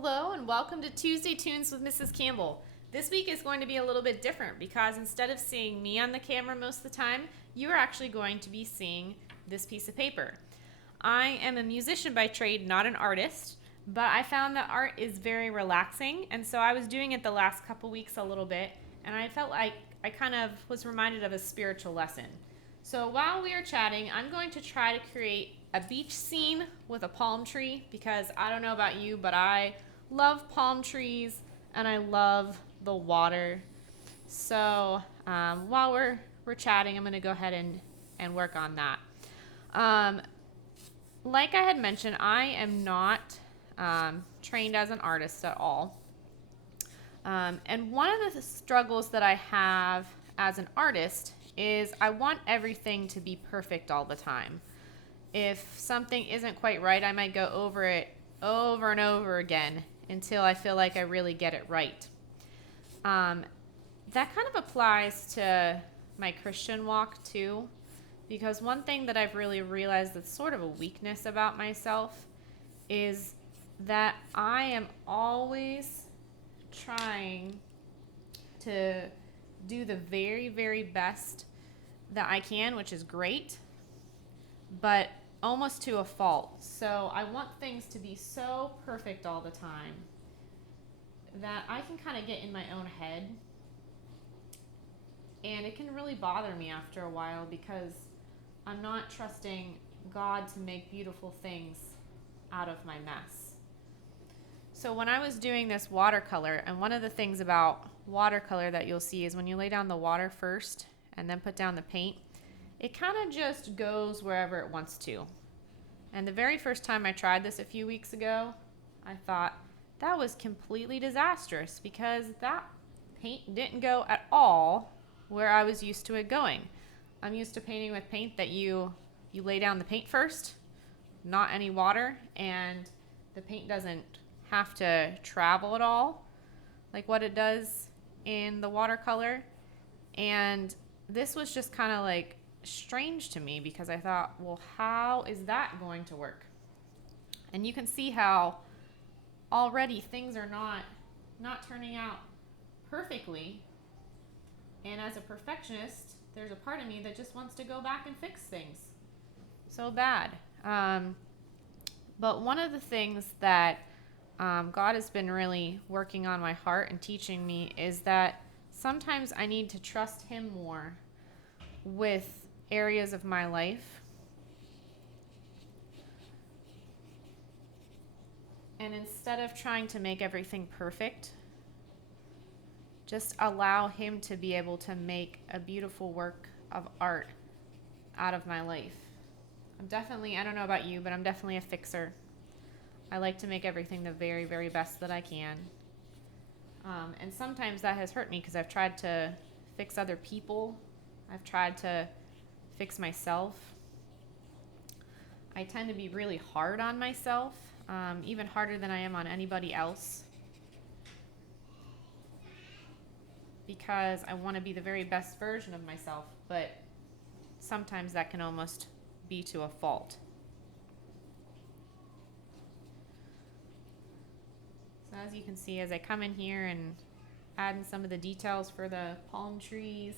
Hello and welcome to Tuesday Tunes with Mrs. Campbell. This week is going to be a little bit different because instead of seeing me on the camera most of the time, you are actually going to be seeing this piece of paper. I am a musician by trade, not an artist, but I found that art is very relaxing, and so I was doing it the last couple weeks a little bit, and I felt like I kind of was reminded of a spiritual lesson. So while we are chatting, I'm going to try to create a beach scene with a palm tree because I don't know about you, but I love palm trees and I love the water. So while we're chatting, I'm going to go ahead and work on that. Like I had mentioned, I am not trained as an artist at all. And one of the struggles that I have as an artist is I want everything to be perfect all the time. If something isn't quite right, I might go over it over and over again until I feel like I really get it right. That kind of applies to my Christian walk too, because one thing that I've really realized that's sort of a weakness about myself is that I am always trying to do the very, very best that I can, which is great, but almost to a fault. So I want things to be so perfect all the time that I can kind of get in my own head, and it can really bother me after a while because I'm not trusting God to make beautiful things out of my mess. So when I was doing this watercolor, and one of the things about watercolor that you'll see is when you lay down the water first and then put down the paint, it kind of just goes wherever it wants to. And the very first time I tried this a few weeks ago, I thought that was completely disastrous because that paint didn't go at all where I was used to it going. I'm used to painting with paint that you lay down the paint first, not any water, and the paint doesn't have to travel at all like what it does in the watercolor. And this was just kind of like strange to me because I thought, well, how is that going to work? And you can see how already things are not turning out perfectly. And as a perfectionist, there's a part of me that just wants to go back and fix things so bad. But one of the things that God has been really working on my heart and teaching me is that sometimes I need to trust Him more with areas of my life. And instead of trying to make everything perfect, just allow Him to be able to make a beautiful work of art out of my life. I don't know about you, but I'm definitely a fixer. I like to make everything the very, very best that I can. And sometimes that has hurt me because I've tried to fix other people. I've tried to fix myself. I tend to be really hard on myself, even harder than I am on anybody else, because I want to be the very best version of myself, but sometimes that can almost be to a fault. So as you can see, as I come in here and add in some of the details for the palm trees,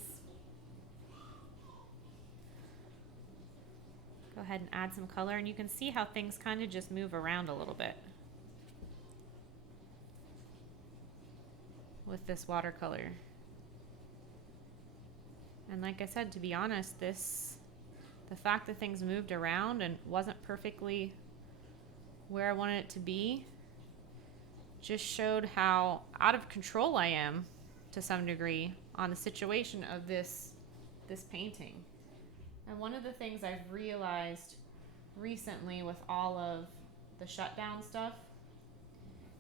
go ahead and add some color, and you can see how things kind of just move around a little bit with this watercolor. And like I said, to be honest, the fact that things moved around and wasn't perfectly where I wanted it to be just showed how out of control I am to some degree on the situation of this painting. And one of the things I've realized recently with all of the shutdown stuff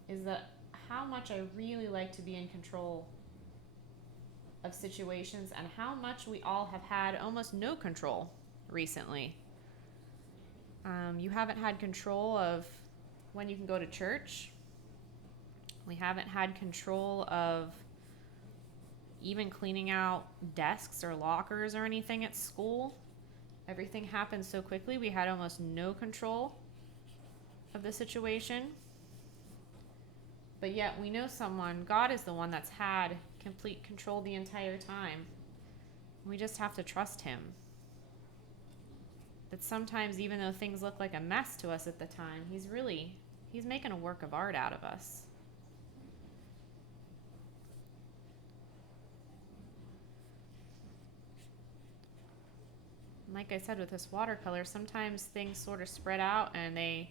is that how much I really like to be in control of situations and how much we all have had almost no control recently. You haven't had control of when you can go to church. We haven't had control of even cleaning out desks or lockers or anything at school. Everything happened so quickly, we had almost no control of the situation. But yet we know someone, God is the one that's had complete control the entire time. We just have to trust him. That sometimes, even though things look like a mess to us at the time, he's making a work of art out of us. Like I said, with this watercolor, sometimes things sort of spread out and they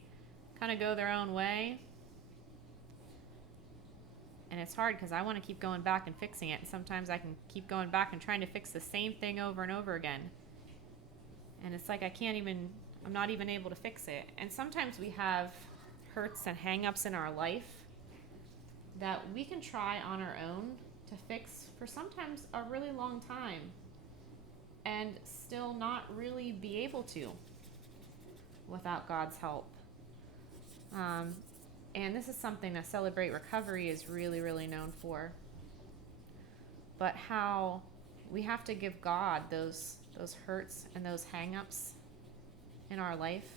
kind of go their own way. And it's hard because I want to keep going back and fixing it. And sometimes I can keep going back and trying to fix the same thing over and over again. And it's like I'm not even able to fix it. And sometimes we have hurts and hang-ups in our life that we can try on our own to fix for sometimes a really long time and still not really be able to without God's help. And this is something that Celebrate Recovery is really, really known for. But how we have to give God those hurts and those hang-ups in our life.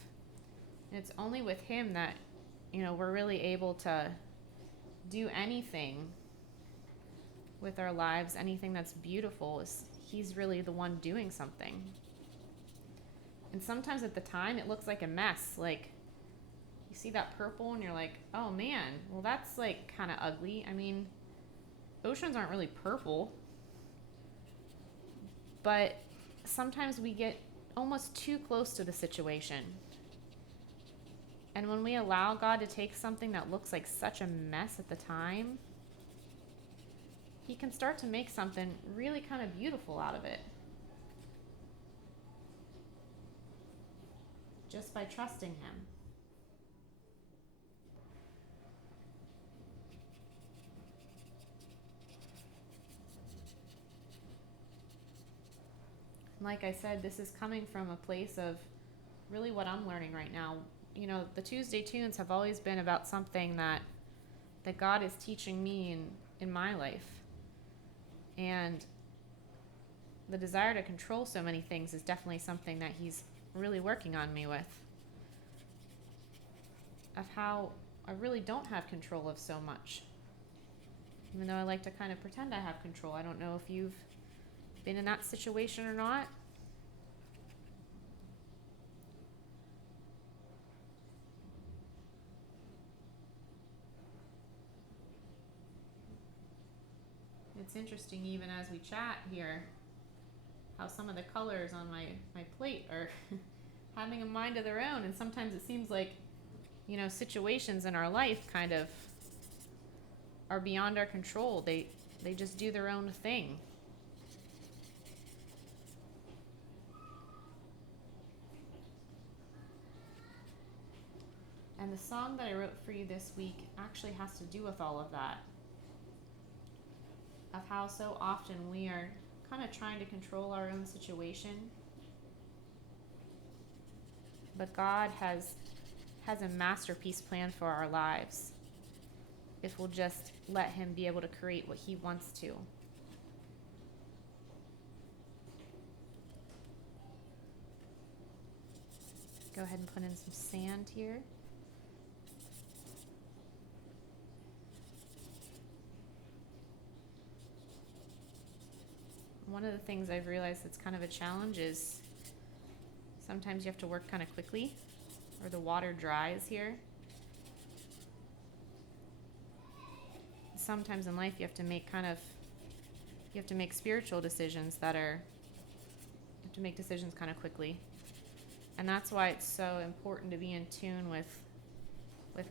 And it's only with him that, we're really able to do anything with our lives, anything that's beautiful. He's really the one doing something. And sometimes at the time it looks like a mess. Like, you see that purple and you're like, oh man, well that's like kind of ugly. I mean, oceans aren't really purple. But sometimes we get almost too close to the situation. And when we allow God to take something that looks like such a mess at the time, he can start to make something really kind of beautiful out of it. Just by trusting him. Like I said, this is coming from a place of really what I'm learning right now. The Tuesday tunes have always been about something that God is teaching me in my life. And the desire to control so many things is definitely something that he's really working on me with. Of how I really don't have control of so much. Even though I like to kind of pretend I have control. I don't know if you've been in that situation or not. It's interesting, even as we chat here, how some of the colors on my plate are having a mind of their own. And sometimes it seems like, situations in our life kind of are beyond our control. They just do their own thing. And the song that I wrote for you this week actually has to do with all of that. Of how so often we are kind of trying to control our own situation. But God has a masterpiece plan for our lives if we'll just let him be able to create what he wants to. Go ahead and put in some sand here. One of the things I've realized that's kind of a challenge is sometimes you have to work kind of quickly or the water dries here. Sometimes in life you have to make spiritual decisions you have to make decisions kind of quickly. And that's why it's so important to be in tune with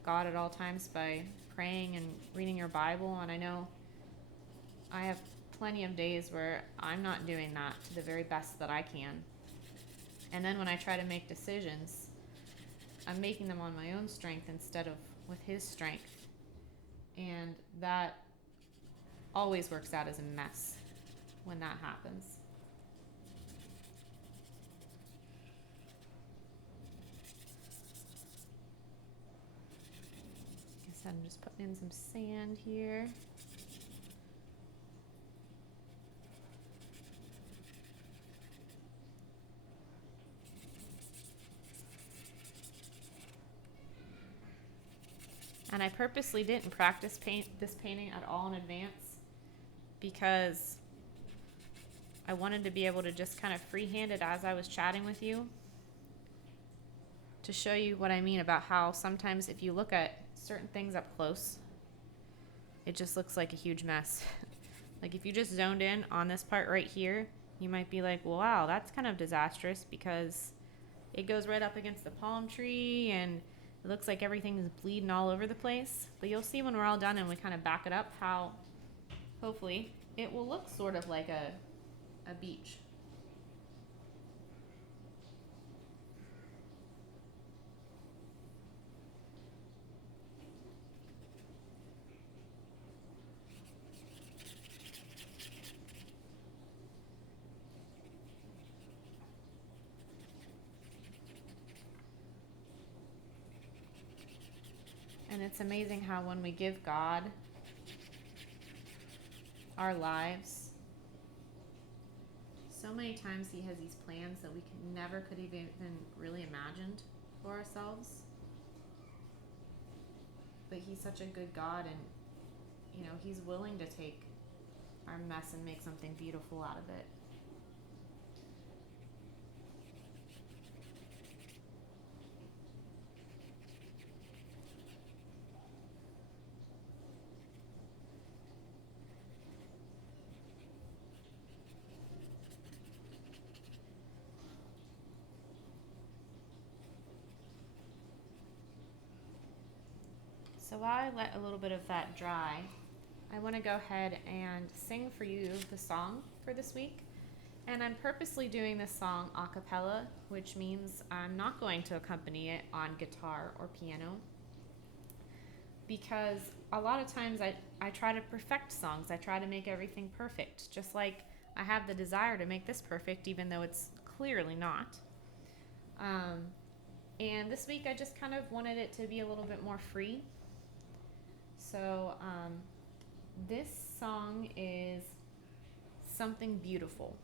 God at all times by praying and reading your Bible. And I know I have plenty of days where I'm not doing that to the very best that I can. And then when I try to make decisions, I'm making them on my own strength instead of with his strength. And that always works out as a mess when that happens. Like I said, I'm just putting in some sand here. And I purposely didn't practice paint this painting at all in advance because I wanted to be able to just kind of freehand it as I was chatting with you to show you what I mean about how sometimes if you look at certain things up close, it just looks like a huge mess. Like if you just zoned in on this part right here, you might be like, well, wow, that's kind of disastrous because it goes right up against the palm tree and it looks like everything is bleeding all over the place. But you'll see when we're all done and we kind of back it up how hopefully it will look sort of like a beach. And it's amazing how when we give God our lives, so many times he has these plans that we never could even really imagined for ourselves. But he's such a good God, and you know, he's willing to take our mess and make something beautiful out of it. So while I let a little bit of that dry, I want to go ahead and sing for you the song for this week. And I'm purposely doing this song a cappella, which means I'm not going to accompany it on guitar or piano. Because a lot of times I try to perfect songs. I try to make everything perfect. Just like I have the desire to make this perfect, even though it's clearly not. And this week I just kind of wanted it to be a little bit more free. So this song is Something Beautiful.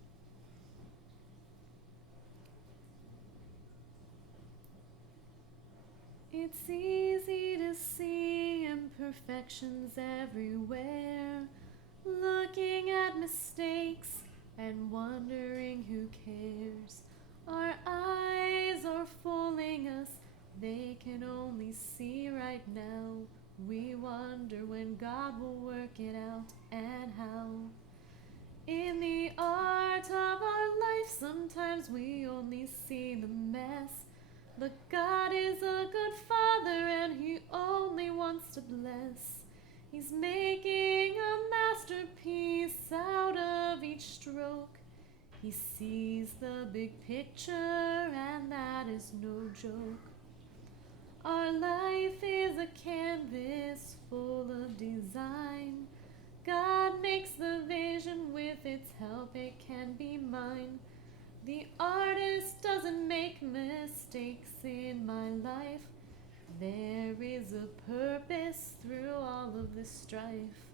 It's easy to see imperfections everywhere, looking at mistakes and wondering who cares. Our eyes are fooling us, they can only see right now. We wonder when God will work it out and how. In the art of our life, sometimes we only see the mess. But God is a good Father and He only wants to bless. He's making a masterpiece out of each stroke. He sees the big picture and that is no joke. Our life is a canvas full of design. God makes the vision, with its help it can be mine. The artist doesn't make mistakes in my life. There is a purpose through all of this strife.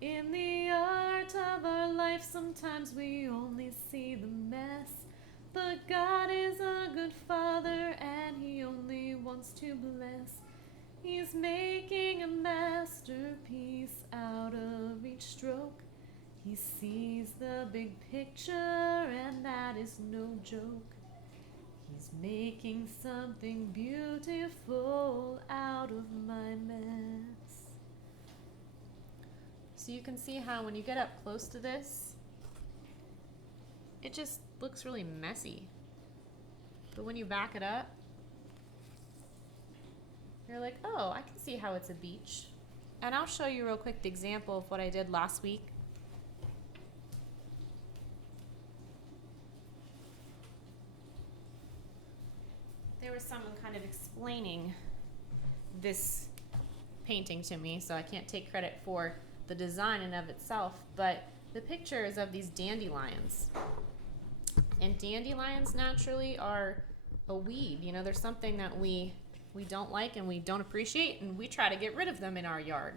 In the art of our life, sometimes we only see the mess. But God is a good Father and He only wants to bless. He's making a masterpiece out of each stroke. He sees the big picture and that is no joke. He's making something beautiful out of my mess. So you can see how when you get up close to this, it just looks really messy. But when you back it up, you're like, oh, I can see how it's a beach. And I'll show you real quick the example of what I did last week. There was someone kind of explaining this painting to me, so I can't take credit for the design in of itself, but the picture is of these dandelions. And dandelions naturally are a weed. You know, there's something that we don't like and we don't appreciate, and we try to get rid of them in our yard.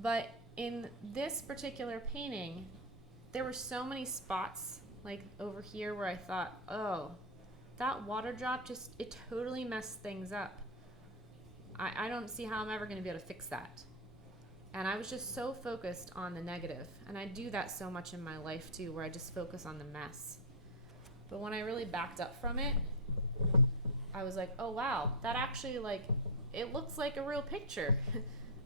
But in this particular painting, there were so many spots, like over here, where I thought, oh, that water drop it totally messed things up. I don't see how I'm ever going to be able to fix that. And I was just so focused on the negative. And I do that so much in my life too, where I just focus on the mess. But when I really backed up from it, I was like, oh wow, that actually, like, it looks like a real picture.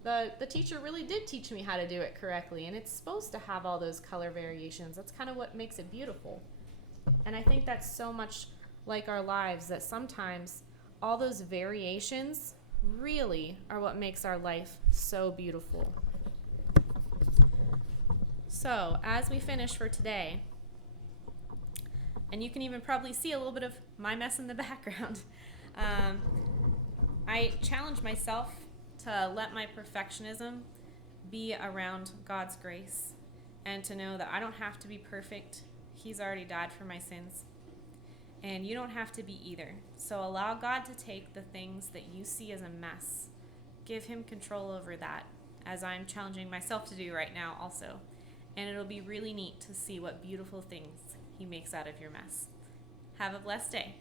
The teacher really did teach me how to do it correctly, and it's supposed to have all those color variations. That's kind of what makes it beautiful. And I think that's so much like our lives, that sometimes all those variations really are what makes our life so beautiful. So as we finish for today, and you can even probably see a little bit of my mess in the background, I challenge myself to let my perfectionism be around God's grace, and to know that I don't have to be perfect. He's already died for my sins. And you don't have to be either. So allow God to take the things that you see as a mess. Give him control over that, as I'm challenging myself to do right now also. And it'll be really neat to see what beautiful things he makes out of your mess. Have a blessed day.